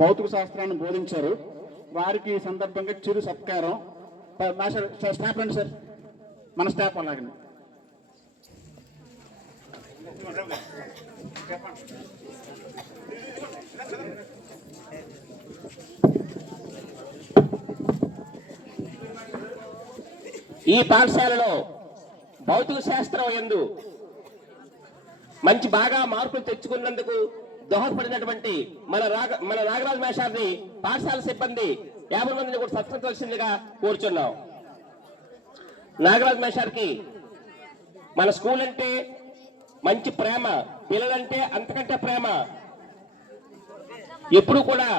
భౌతిక శాస్త్రాన్ని బోధించారు. వారికి ఈ సందర్భంగా చిరు సత్కారం. స్టాఫ్ రండి సార్, మన స్టాఫ్ అలాగే. ఈ పాఠశాలలో భౌతిక శాస్త్రం యందు మంచి బాగా మార్పులు తెచ్చుకున్నందుకు దోహదపడినటువంటి మన నాగరాజు మేషాన్ని పాఠశాల సిబ్బంది 50 మందిని కూడా సత్కరించవలసిందిగా కోరుచున్నాం. నాగరాజు మేషారికి మన స్కూల్ అంటే మంచి ప్రేమ, పిల్లలంటే అంతకంటే ప్రేమ. ఎప్పుడు కూడా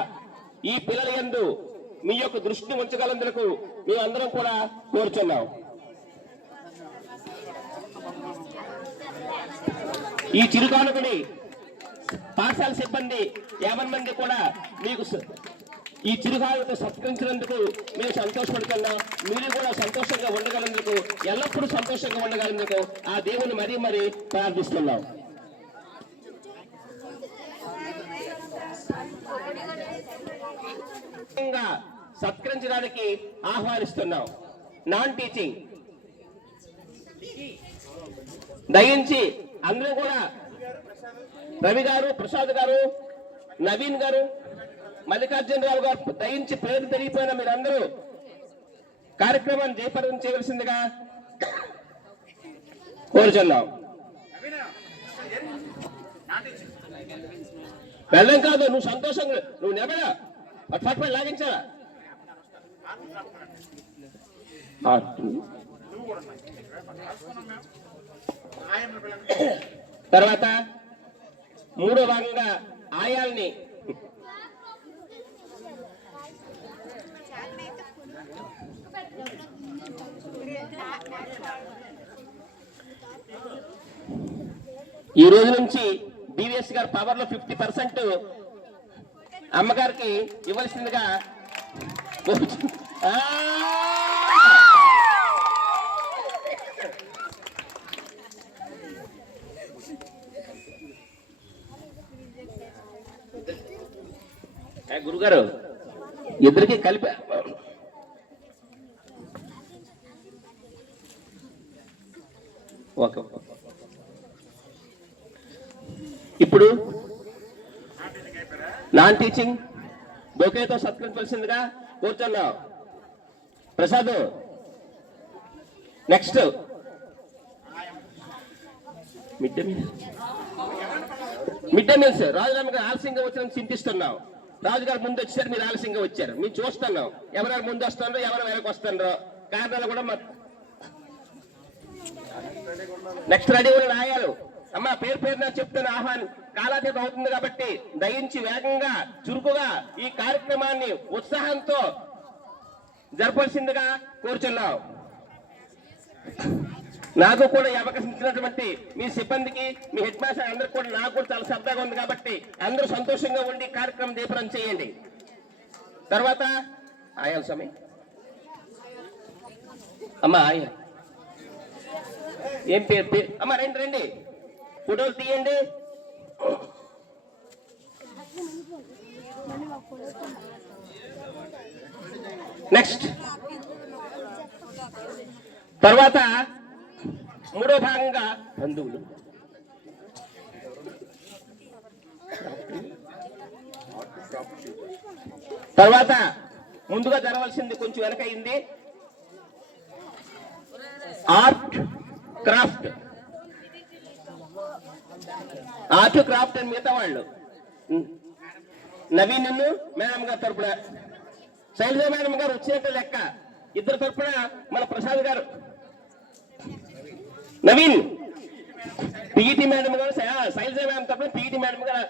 ఈ పిల్లల యందు మీ యొక్క దృష్టిని ఉంచగలందుకు మేము అందరం కూడా కోరుచున్నాం. ఈ చిరుకానుకని పాఠశాల సిబ్బంది 50 మంది కూడా మీకు ఈ చిరుకానుకతో సత్కరించినందుకు మేము సంతోషపడుతున్నాం. మీరు కూడా సంతోషంగా ఉండగలందుకు, ఎల్లప్పుడూ సంతోషంగా ఉండగలందుకు ఆ దేవుని మరీ మరీ ప్రార్థిస్తున్నాం. సత్కరించడానికి ఆహ్వానిస్తున్నాం. నాన్ టీచింగ్ దయించి అందరూ కూడా రవి గారు, ప్రసాద్ గారు, నవీన్ గారు, మల్లికార్జునరావు గారు దయించి పేరు తెలియపోయిన మీరందరూ కార్యక్రమాన్ని జయప్రదం చేయవలసిందిగా కోరుచున్నాం. వెళ్ళం కాదు, నువ్వు సంతోషంగా నువ్వు నెబడా పట్టు లాగించాలా. తర్వాత మూడో భాగంగా ఆయాల్ని ఈ రోజు నుంచి డివిఎస్ గారు పవర్ లో 50% అమ్మగారికి ఇవ్వాల్సిందిగా గురుగారు ఇద్దరికి కలిపి ఓకే. ఇప్పుడు నాన్ టీచింగ్ బొకేతో సత్కరించవలసిందిగా కూర్చున్నాం. Prasad next mid day meals Rajuram గారు ఆలస్యంగా వచ్చిన చింతిస్తున్నాం. రాజుగారు ముందు వచ్చారు, మీరు ఆలస్యంగా వచ్చారు. మేము చూస్తున్నాం ఎవరెవరు ముందు వస్తారో ఎవరు వెనక్కి వస్తారో కారణాలు కూడా నెక్స్ట్ రెడీ ఉన్న ఆయాలు అమ్మ పేరు పేరున చెప్తున్న ఆహ్వానం కాలాతీతం అవుతుంది కాబట్టి దయించి వేగంగా చురుకుగా ఈ కార్యక్రమాన్ని ఉత్సాహంతో జరపవలసిందిగా కోరుచున్నాం. నాకు కూడా ఈ అవకాశం ఇచ్చినటువంటి మీ సిబ్బందికి, మీ హెడ్ మాస్టర్ అందరికి కూడా నాకు కూడా చాలా శ్రద్ధగా ఉంది కాబట్టి అందరూ సంతోషంగా ఉండి కార్యక్రమం దీపనం చేయండి. తర్వాత ఆయాల సమయం అమ్మ ఆయ ఏం పేరు అమ్మ రండి రండి ఫోటోలు తీయండి. నెక్స్ట్ తర్వాత మూడో భాగంగా బంధువులు. తర్వాత ముందుగా జరగవలసింది కొంచెం వెనక అయింది ఆర్ట్ క్రాఫ్ట్ అని మిగతా వాళ్ళు నవీన్ మేడం గారు తరపున, శైలజ మేడం గారు వచ్చినట్టు లెక్క. ఇద్దరు తరపున మన ప్రసాద్ గారు, నవీన్ పిఈటి మేడం గారు, శైలజ మేడం తరపున పిఈటి మేడం గారు.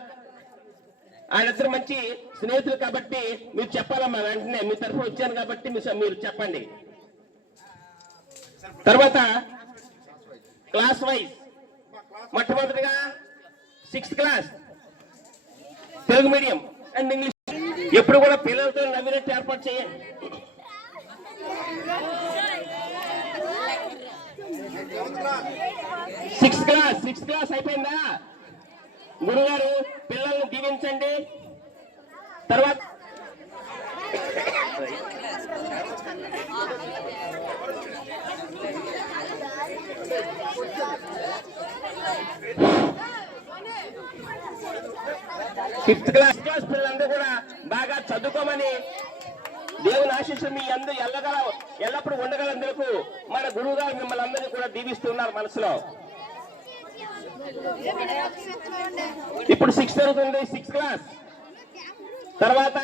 వాళ్ళిద్దరు మంచి స్నేహితులు కాబట్టి మీరు చెప్పాలమ్మా. వెంటనే మీ తరఫున వచ్చాను కాబట్టి మీరు చెప్పండి. తర్వాత క్లాస్ వైజ్ మొట్టమొదటిగా 6th class Telugu medium and English. ఎప్పుడు కూడా పిల్లలతో నవ్వినట్టు ఏర్పాటు చేయండి. సిక్స్త్ క్లాస్ అయిపోయిందా? గురుగారు పిల్లల్ని దీవించండి. తర్వాత ఫిఫ్త్ క్లాస్ పిల్లలందరూ కూడా బాగా చదువుకోమని దేవుని ఆశీస్సులు మీ అందరూ ఎల్లప్పుడూ ఉండగలందుకు మన గురువు గారు మిమ్మల్ని అందరినీ కూడా దీవిస్తున్నారు మనసులో. ఇప్పుడు 6th జరుగుతుంది, 6th క్లాస్. తర్వాత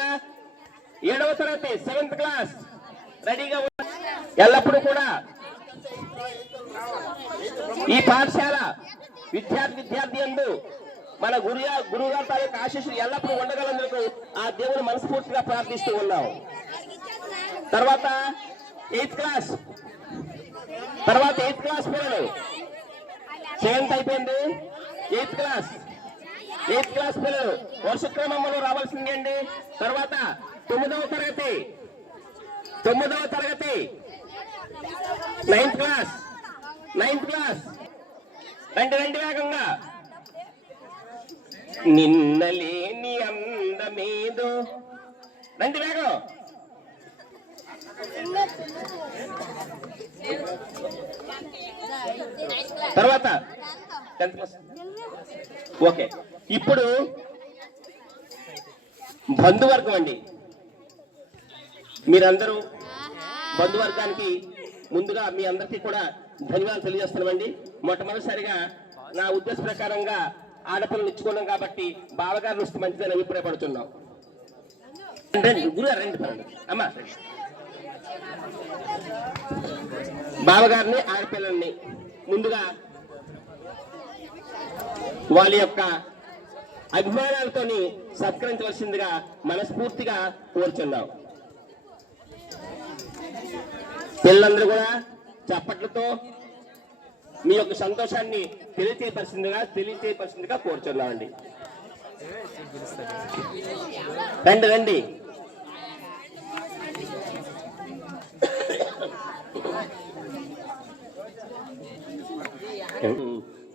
7వ తరగతి 7th క్లాస్ రెడీగా ఎల్లప్పుడూ కూడా ఈ పాఠశాల విద్యార్థి అందు మన గురువు గారి తాలూకు ఆశీస్సులు ఎల్లప్పుడూ ఉండగలందుకు ఆ దేవుని మనస్ఫూర్తిగా ప్రార్థిస్తూ ఉన్నాం. తర్వాత 8th క్లాస్ పిల్లలు 7th అయిపోయింది. 8th క్లాస్ పిల్లలు వర్ష క్రమంలో రావాల్సింది అండి. తర్వాత 9వ తరగతి 9th క్లాస్ రండి వేగంగా. నిన్నలేని అందమేదో రండి వేగం. తర్వాత 10th క్లాస్. ఓకే, ఇప్పుడు బంధువర్గం అండి. మీరందరూ బంధువర్గానికి ముందుగా మీ అందరికీ కూడా ధన్యవాదాలు తెలియజేస్తున్నామండి. మొట్టమొదటిసారిగా నా ఉద్దేశ ప్రకారంగా ఆడపిల్లలు ఇచ్చుకున్నాం కాబట్టి బావగారిని వస్తే మంచిదని అభిప్రాయపడుతున్నాం. గురుగారు రండి అమ్మా. బావగారిని ఆడపిల్లల్ని ముందుగా వాళ్ళ యొక్క అభిమానాలతోని సత్కరించవలసిందిగా మనస్ఫూర్తిగా కోరుచున్నాం. పిల్లలందరూ కూడా చప్పట్లతో మీ యొక్క సంతోషాన్ని తెలియచేయపరిచిందిగా కోరుచున్నామండి. రండి.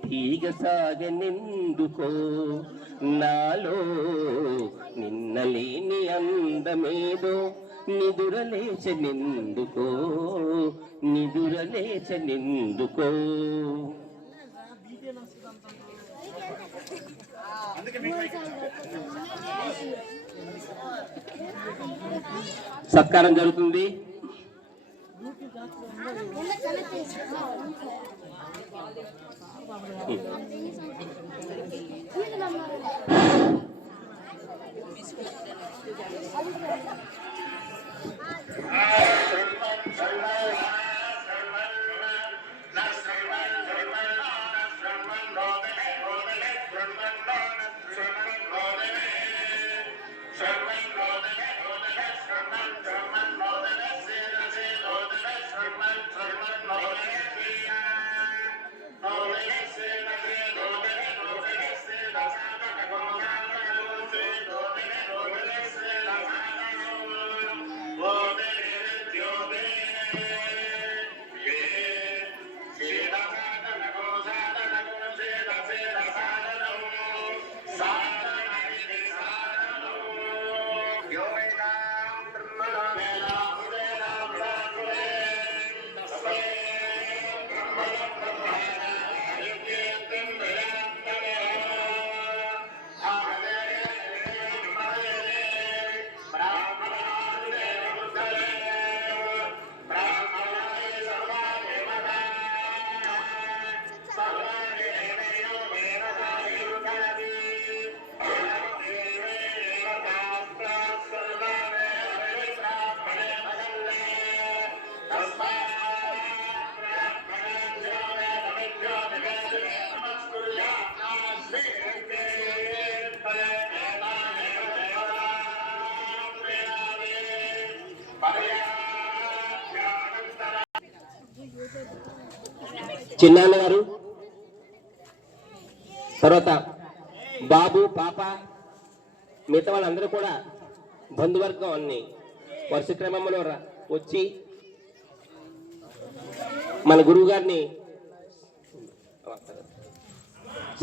తీగ సాగనెందుకో నాలో నిన్నలేని అందమేదో నిదురలేచనెందుకో సత్కారం జరుగుతుంది. చిన్నాన్న గారు, తర్వాత బాబు, పాప, మిగతా వాళ్ళందరూ కూడా బంధువర్గం అన్ని వరుస క్రమంలో వచ్చి మన గురువు గారిని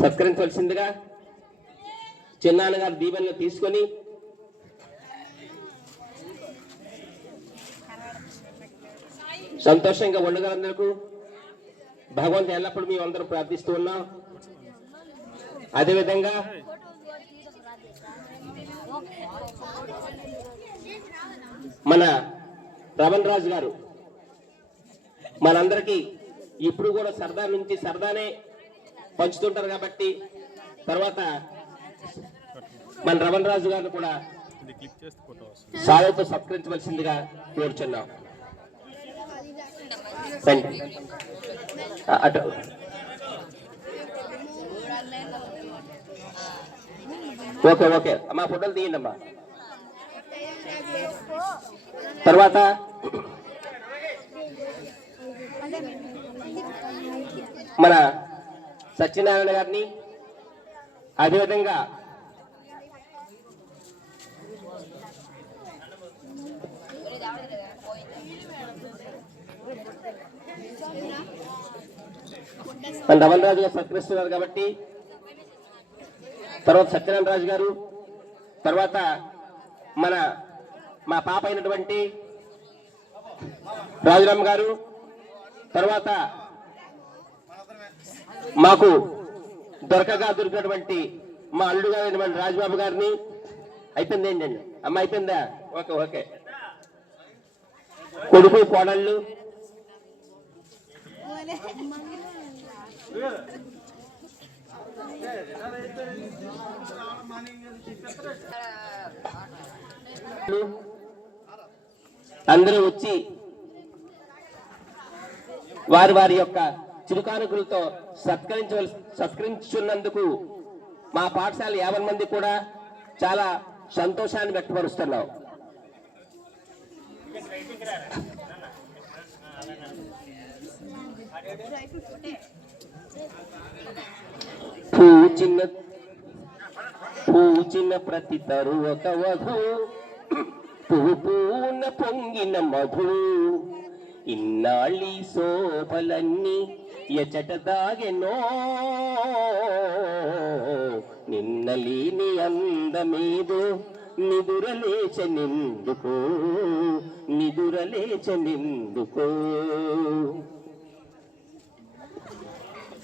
సత్కరించవలసిందిగా చిన్నాన్న గారు దీవెనలు తీసుకొని సంతోషంగా ఉండగలందుకు భగవంతుని ఎల్లప్పుడూ మేము అందరం ప్రార్థిస్తూ ఉన్నాం. అదేవిధంగా మన రమణ్ రాజు గారు మనందరికీ ఇప్పుడు కూడా సరదా నుంచి సరదానే పంచుతుంటారు కాబట్టి తర్వాత మన రమణ్ రాజు గారిని కూడా సాయంతో సత్కరించవలసిందిగా కోరుచున్నాం. అటు ఓకే ఓకే అమ్మా, ఫోటోలు తీయండి అమ్మా. తర్వాత మన సత్యనారాయణ గారిని, అదేవిధంగా మన రమణ రాజు గారు సత్కరిస్తున్నారు కాబట్టి తర్వాత సత్యనారాయణ రాజు గారు, తర్వాత మా పాప అయినటువంటి రాజురామ్ గారు, తర్వాత మాకు దొరికినటువంటి మా అల్లుడు గారు అయినటువంటి రాజబాబు గారిని. అయిపోయింది ఏంటండి అమ్మ, అయిపోయిందా? Okay okay. కొడుకు కోడళ్ళు, అందరూ వచ్చి వారి వారి యొక్క చిరుకానుకలతో సత్కరించున్నందుకు మా పాఠశాల 50 మంది కూడా చాలా సంతోషాన్ని వ్యక్తపరుస్తున్నాం. పూచిన ప్రతి తరువక వధు పూన పొంగిన మధు ఇన్నాళ్ళి శోభలన్నీ ఎచట దాగెనో నిన్నలేని అందమేదో నిదురలేచనిందుకో నిదురలేచనిందుకో.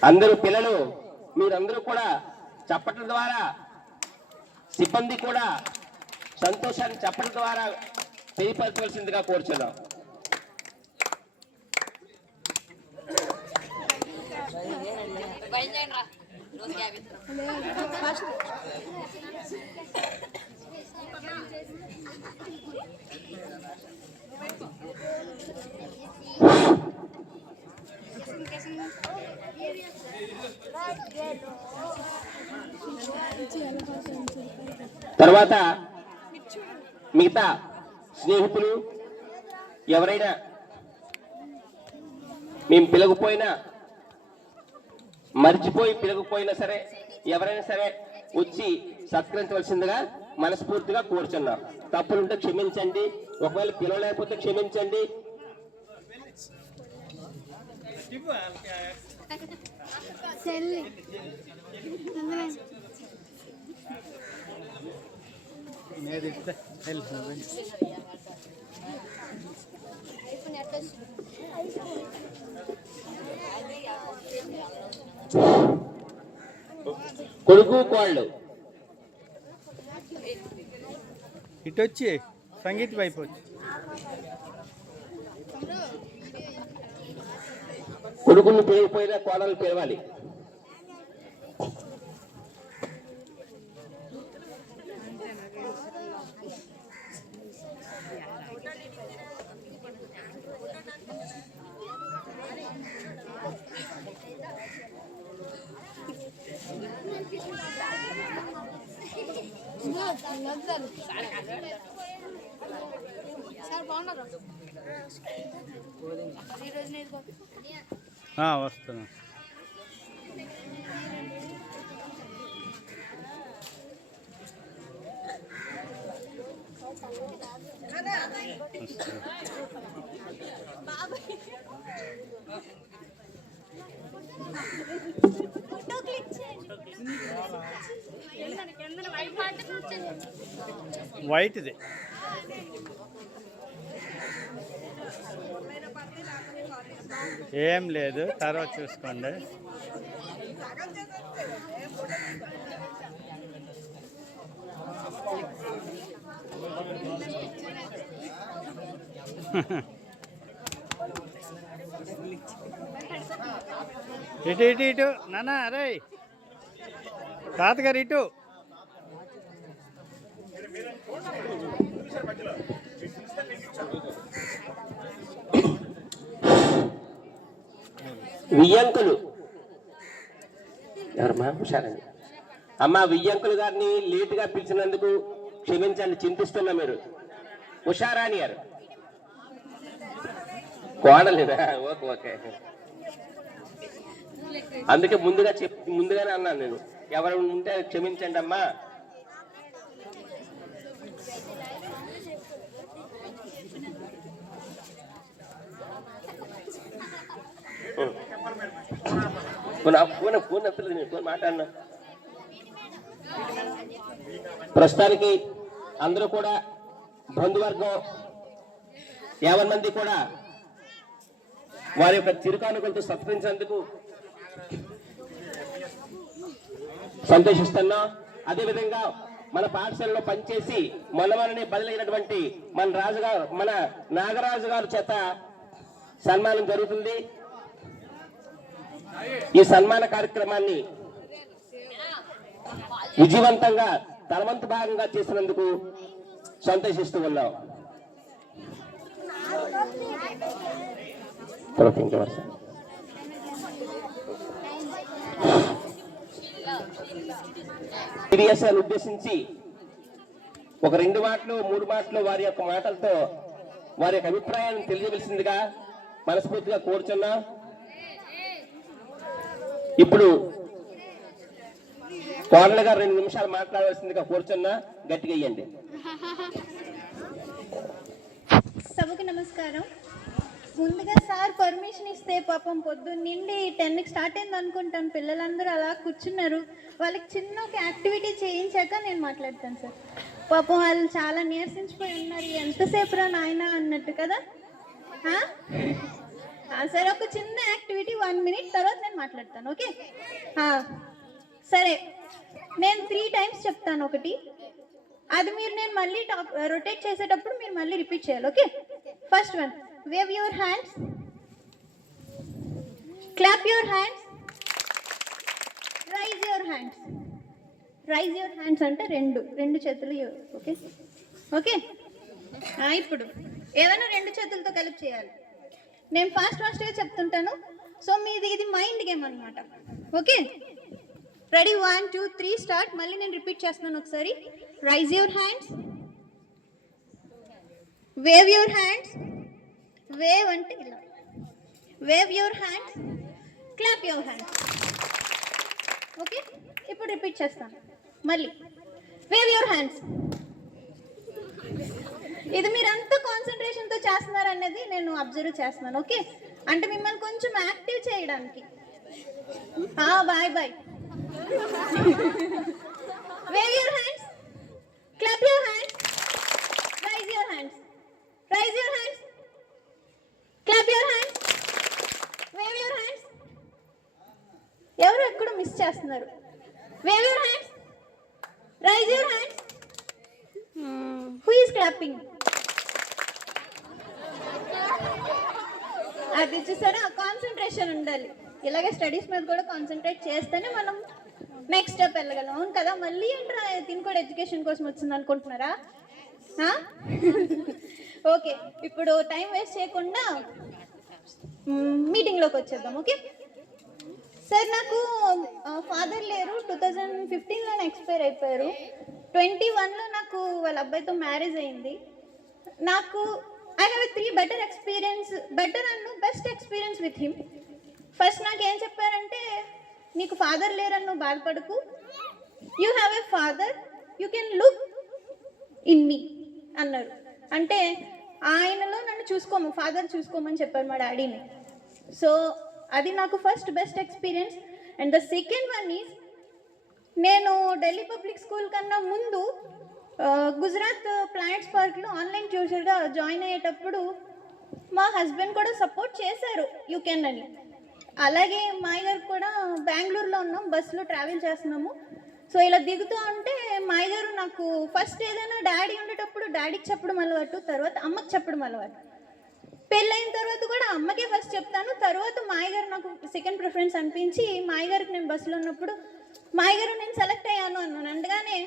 అందరూ పిల్లలు మీరందరూ కూడా చప్పట్ల ద్వారా, సిబ్బంది కూడా సంతోషాన్ని చప్పట్ల ద్వారా తెలియపరచవలసిందిగా కోరుచున్నాం. తర్వాత మిగతా స్నేహితులు ఎవరైనా మేము పిలకపోయినా, మర్చిపోయి పిలకపోయినా సరే ఎవరైనా సరే వచ్చి సత్కరించవలసిందిగా మనస్ఫూర్తిగా కోరుచున్నాం. తప్పులుంటే క్షమించండి, ఒకవేళ పిలవలేకపోతే క్షమించండి. కొడుకు కోళ్ళు ఇటు వచ్చి సంగీత వైపు వచ్చి కొడుకును పేరుపోయినా కోడలు పిలవాలి. వస్తున్నా. వైట్ ఇది ఏం లేదు, తర్వాత చూసుకోండి. ఇటు ఇటు ఇటు నాన్న, అరే తాతగారు ఇటు. వియ్యంకులు ఎవరమ్మా? హుషారండి అమ్మ. వియ్యంకులు గారిని లేటుగా పిలిచినందుకు క్షమించండి, చింతిస్తున్నా. మీరు హుషారాణి గారు కోడలేదా? Okay okay. అందుకే ముందుగానే అన్నాను నేను, ఎవరు ఉంటే క్షమించండి అమ్మా. మాట్లాడినా. ప్రస్తుతానికి అందరూ కూడా బంధువర్గం 50 మంది కూడా వారి యొక్క చిరుకానుకలతో సత్కరించినందుకు సంతోషిస్తున్నాం. అదేవిధంగా మన పాఠశాలలో పనిచేసి మొన్నమనే బదిలైనటువంటి మన నాగరాజు గారు చేత సన్మానం జరుగుతుంది. ఈ సన్మాన కార్యక్రమాన్ని విజయవంతంగా తనవంతు భాగంగా చేసినందుకు సంతోషిస్తూ ఉన్నాం. సిడిఎస్ఎల్ ఉద్దేశించి ఒక 2 మాటలు 3 మాటలు వారి యొక్క మాటలతో వారి యొక్క అభిప్రాయాన్ని తెలియవలసిందిగా మనస్ఫూర్తిగా కోరుచున్నా. ఇప్పుడు కోడలు గారు 2 నిమిషాలు మాట్లాడవలసిందిగా కోరుచున్నా. గట్టిగా ఇయ్యండి. సభకు నమస్కారం. ముందుగా సార్ పర్మిషన్ ఇస్తే పాపం పొద్దున్నండి 10కి స్టార్ట్ అయింది అనుకుంటాను. పిల్లలందరూ అలా కూర్చున్నారు. వాళ్ళకి చిన్న ఒక యాక్టివిటీ చేయించాక నేను మాట్లాడతాను సార్. పాపం వాళ్ళు చాలా నీరసించిపోయి ఉన్నారు. ఎంతసేపు రా నాయన అన్నట్టు కదా సార్. ఒక చిన్న యాక్టివిటీ 1 మినిట్, తర్వాత నేను మాట్లాడతాను. ఓకే సరే. నేను 3 టైమ్స్ చెప్తాను. ఒకటి అది నేను మళ్ళీ రొటేట్ చేసేటప్పుడు మీరు మళ్ళీ రిపీట్ చేయాలి. Okay. First one, wave your hands, clap your hands, raise your hands. Raise your hands అంటే రెండు చేతులు. Okay okay. ఇప్పుడు ఏదైనా 2 చేతులతో కలిపి చేయాలి. నేను ఫాస్ట్గా చెప్తుంటాను. సో మీది ఇది మైండ్ గేమ్ అనమాట. Okay, ready? 1 2 3 స్టార్ట్. మళ్ళీ నేను రిపీట్ చేస్తున్నాను ఒకసారి. Rise your hands, wave your hands. Wave అంటే ఇలా, wave your hands, clap your hands. Okay, ఇప్పుడు రిపీట్ చేస్తాను మళ్ళీ. Wave your hands. ఇది మీరంతా కాన్సన్ట్రేషన్తో చేస్తున్నారు అనేది నేను అబ్జర్వ్ చేస్తున్నాను. ఓకే, అంటే మిమ్మల్ని కొంచెం యాక్టివ్ చేయడానికి. Bye bye. Wave your hands, clap your hands, raise your hands. Raise your hands, clap your hands, wave your hands. ఎవరు ఎక్కడ మిస్ చేస్తున్నారు? Wave your hands, raise your hands. Who is clapping? అది చూసారా, concentration ఉండాలి. ఇలాగే studies మీద కూడా concentrate చేస్తేనే మనం నెక్స్ట్ స్టెప్ వెళ్ళగలం. అవును కదా? మళ్ళీ ఏంట్రా తిని కూడా ఎడ్యుకేషన్ కోసం వచ్చింది అనుకుంటున్నారా? ఓకే, ఇప్పుడు టైం వేస్ట్ చేయకుండా మీటింగ్లోకి వచ్చేద్దాం. ఓకే సార్, నాకు ఫాదర్ లేరు. 2015లోనే ఎక్స్పైర్ అయిపోయారు. 21లో నాకు వాళ్ళ అబ్బాయితో మ్యారేజ్ అయింది. నాకు I have 3 better experience, better and best experience with him. First నాకు ఏం చెప్పారంటే, నీకు ఫాదర్ లేరని నువ్వు బాధపడకు, you have a father, you can look in me అన్నారు. అంటే ఆయనలో నన్ను చూసుకోము, ఫాదర్ చూసుకోమని చెప్పారు మా డాడీని. సో అది నాకు first best experience. And the second one is, నేను ఢిల్లీ పబ్లిక్ స్కూల్ కన్నా ముందు గుజరాత్ ప్లానెట్స్ పార్క్లో ఆన్లైన్ ట్యూషన్గా జాయిన్ అయ్యేటప్పుడు మా హస్బెండ్ కూడా సపోర్ట్ చేశారు యూ కెన్ అని. అలాగే మాయ గారు కూడా బెంగళూరులో ఉన్నాం, బస్సులో ట్రావెల్ చేస్తున్నాము. సో ఇలా దిగుతూ ఉంటే మాయ గారు నాకు ఫస్ట్ ఏదైనా డాడీ ఉండేటప్పుడు డాడీకి చెప్పడం అలవాటు, తర్వాత అమ్మకి చెప్పడం అలవాటు. పెళ్ళైన తర్వాత కూడా అమ్మకే ఫస్ట్ చెప్తాను, తర్వాత మాయ గారు నాకు సెకండ్ ప్రిఫరెన్స్ అనిపించి మాయ గారికి నేను బస్సులో ఉన్నప్పుడు మాయ గారు నేను సెలెక్ట్ అయ్యాను అన్నాను. అనగానే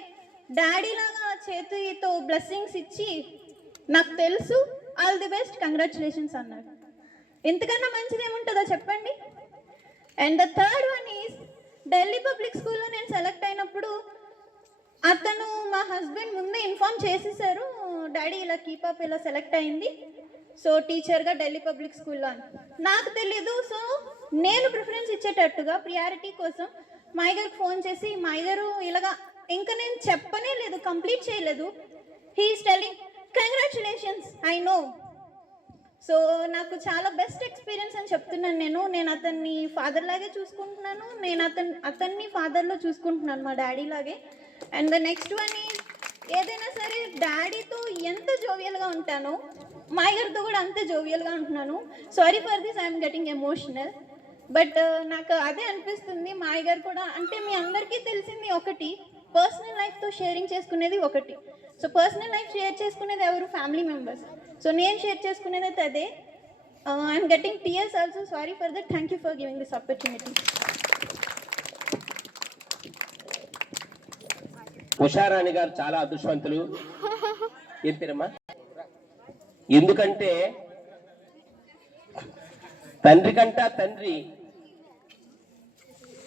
డాడీ లాగా చేతితో బ్లెస్సింగ్స్ ఇచ్చి నాకు తెలుసు ఆల్ ది బెస్ట్ కంగ్రాచులేషన్స్ అన్నాడు. ఇంతకన్నా మంచిది ఏముంటుందో చెప్పండి. And the third one is Delhi public స్కూల్లో నేను సెలెక్ట్ అయినప్పుడు అతను మా హస్బెండ్ ముందే ఇన్ఫార్మ్ చేసేసారు, డాడీ ఇలా కీపాప్ ఇలా సెలెక్ట్ అయింది, సో టీచర్గా ఢిల్లీ పబ్లిక్ స్కూల్లో అని. నాకు తెలీదు. సో నేను ప్రిఫరెన్స్ ఇచ్చేటట్టుగా ప్రియారిటీ కోసం మాయ గారికి ఫోన్ చేసి మాయ గారు ఇలాగా, ఇంకా నేను చెప్పనే లేదు, కంప్లీట్ చేయలేదు, he is telling congratulations I know. So నాకు చాలా బెస్ట్ ఎక్స్పీరియన్స్ అని చెప్తున్నాను. నేను అతన్ని ఫాదర్ లాగే చూసుకుంటున్నాను, నేను అతన్ని ఫాదర్లో చూసుకుంటున్నాను మా డాడీ లాగే. And the next one is ఏదైనా సరే డాడీతో ఎంత జోవియల్గా ఉంటానో మాయ గారితో కూడా అంతే జోవియల్గా ఉంటున్నాను. Sorry for this I'm getting emotional, but నాకు అదే అనిపిస్తుంది. మాయ గారు కూడా అంటే మీ అందరికీ తెలిసింది ఒకటి, పర్సనల్ లైఫ్తో షేరింగ్ చేసుకునేది ఒకటి. సో పర్సనల్ లైఫ్ షేర్ చేసుకునేది ఎవరు? Family members. సో నేను షేర్ చేసుకునేది అయితే అదే. I'm getting tears also, sorry for that, thank you for giving this opportunity. Usharani గారు చాలా అదృష్టవంతులు. ఏం పేరమ్మా? ఎందుకంటే తండ్రి కంటా తండ్రి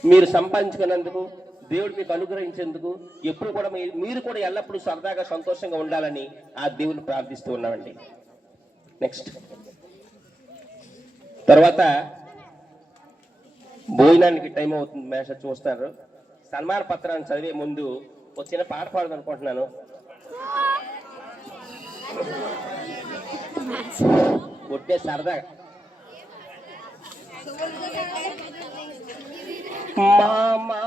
మీరు సంపాదించుకున్నందుకు, దేవుడు మీకు అనుగ్రహించేందుకు ఎప్పుడు కూడా మీరు కూడా ఎల్లప్పుడూ సరదాగా సంతోషంగా ఉండాలని ఆ దేవుని ప్రార్థిస్తూ ఉన్నామండి. నెక్స్ట్ తర్వాత భోజనానికి టైం అవుతుంది, మేష చూస్తారు. సన్మాన పత్రాన్ని చదివే ముందు ఒక చిన్న పాట పాడదాం అనుకుంటున్నాను. కొట్టే సరదాగా మామా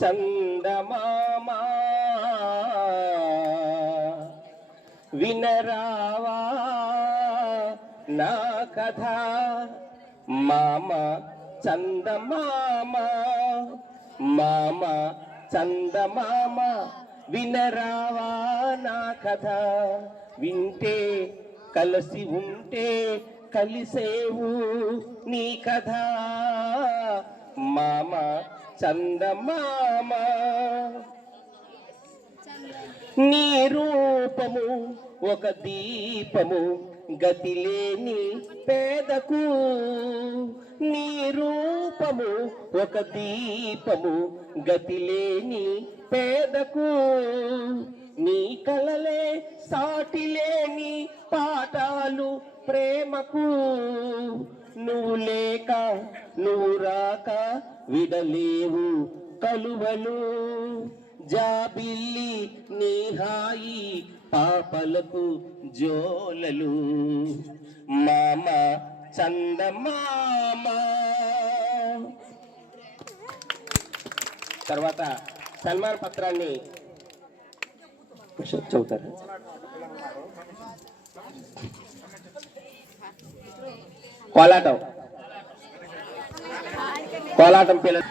చందమామా వినరావా నా కథ, మామా చందమామా మామా చందమామా వినరావా నా కథ, వింటే కలిసి ఉంటే కలిసేవు నీ కథ, మామ చందమామ. నీ రూపము ఒక దీపము గతిలేని పేదకు, నీ రూపము ఒక దీపము గతిలేని పేదకు, నీ కలలే సాటిలేని పాఠాలు ప్రేమకు, నువ్వు లేక నువ్వు రాక విడలేవు కలువలు, జాబిల్లి నీ హాయి పాపలకు జోలలు, మామ చందమామ. తర్వాత సన్మాన పత్రాన్ని చదువుతారు. కోలాటం పిల్లలు